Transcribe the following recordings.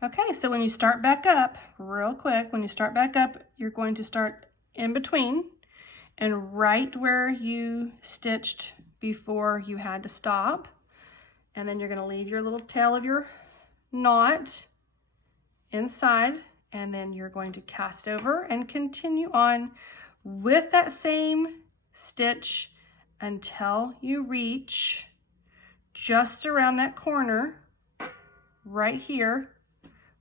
Okay, so when you start back up, real quick, when you start back up, you're going to start in between and right where you stitched before you had to stop. And then you're going to leave your little tail of your knot inside, and then you're going to cast over and continue on with that same stitch until you reach just around that corner right here,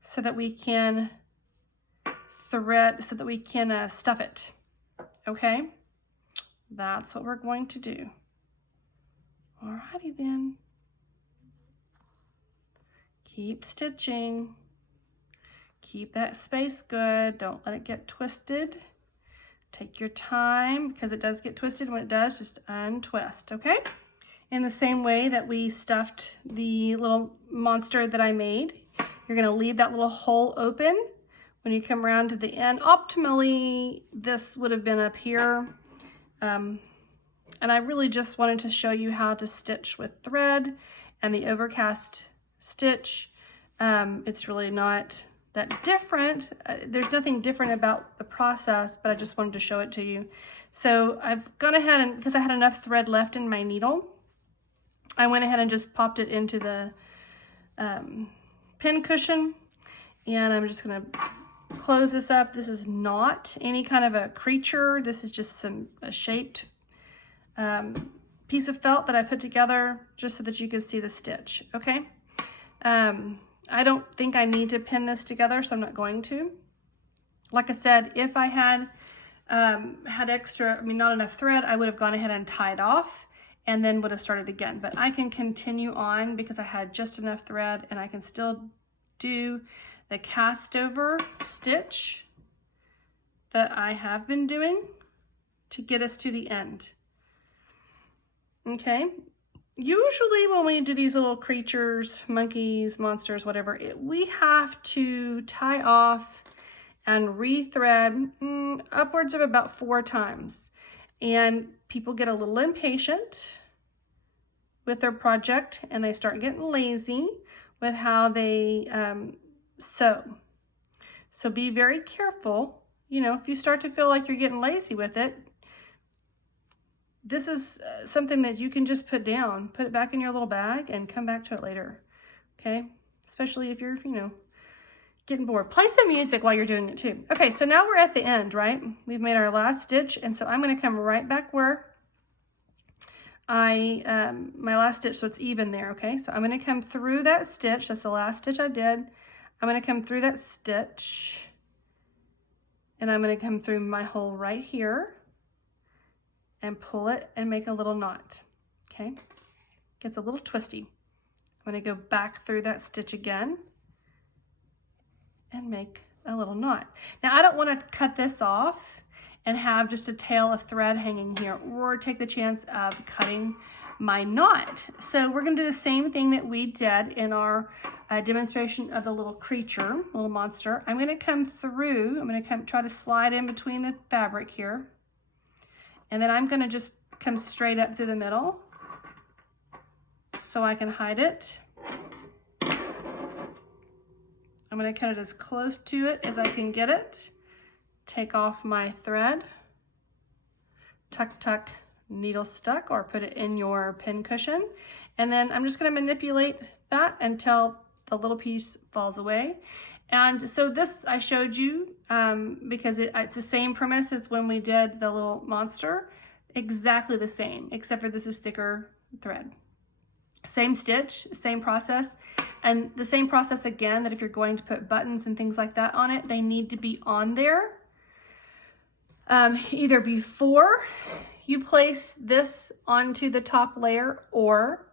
so that we can stuff it. Okay, that's what we're going to do. Alrighty then. Keep stitching. Keep that space good. Don't let it get twisted. Take your time, because it does get twisted. When it does, just untwist, okay? In the same way that we stuffed the little monster that I made, you're going to leave that little hole open when you come around to the end. Optimally, this would have been up here. And I really just wanted to show you how to stitch with thread and the Overcast stitch. It's really not that different. There's nothing different about the process, but I just wanted to show it to you. So I've gone ahead and, because I had enough thread left in my needle, I went ahead and just popped it into the pin cushion, and I'm just going to close this up. This is not any kind of a creature. This is just a shaped piece of felt that I put together just so that you can see the stitch. Okay. I don't think I need to pin this together, so I'm not going to. Like I said, if I had had extra, not enough thread, I would have gone ahead and tied off and then would have started again. But I can continue on because I had just enough thread, and I can still do the cast over stitch that I have been doing to get us to the end. Okay. Usually when we do these little creatures, monkeys, monsters, whatever, we have to tie off and rethread upwards of about 4 times. And people get a little impatient with their project, and they start getting lazy with how they sew. So be very careful. If you start to feel like you're getting lazy with it, this is something that you can just put down, put it back in your little bag, and come back to it later, okay? Especially if you're, getting bored. Play some music while you're doing it too. Okay, so now we're at the end, right? We've made our last stitch, and so I'm gonna come right back where my last stitch, so it's even there, okay? So I'm gonna come through that stitch. That's the last stitch I did. I'm gonna come through that stitch, and I'm gonna come through my hole right here and pull it and make a little knot, okay? Gets a little twisty. I'm gonna go back through that stitch again and make a little knot. Now I don't wanna cut this off and have just a tail of thread hanging here, or take the chance of cutting my knot. So we're gonna do the same thing that we did in our demonstration of the little creature, little monster. I'm gonna come through, I'm gonna try to slide in between the fabric here, and then I'm gonna just come straight up through the middle so I can hide it. I'm gonna cut it as close to it as I can get it. Take off my thread, tuck, tuck, needle stuck, or put it in your pin cushion. And then I'm just gonna manipulate that until the little piece falls away. And so this I showed you because it's the same premise as when we did the little monster. Exactly the same, except for this is thicker thread. Same stitch, same process, and the same process again, that if you're going to put buttons and things like that on it, they need to be on there either before you place this onto the top layer, or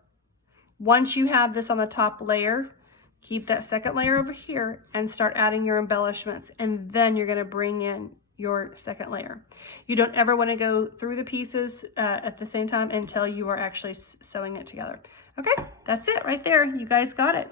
once you have this on the top layer, keep that second layer over here and start adding your embellishments, and then you're going to bring in your second layer. You don't ever want to go through the pieces at the same time until you are actually sewing it together. Okay, that's it right there. You guys got it.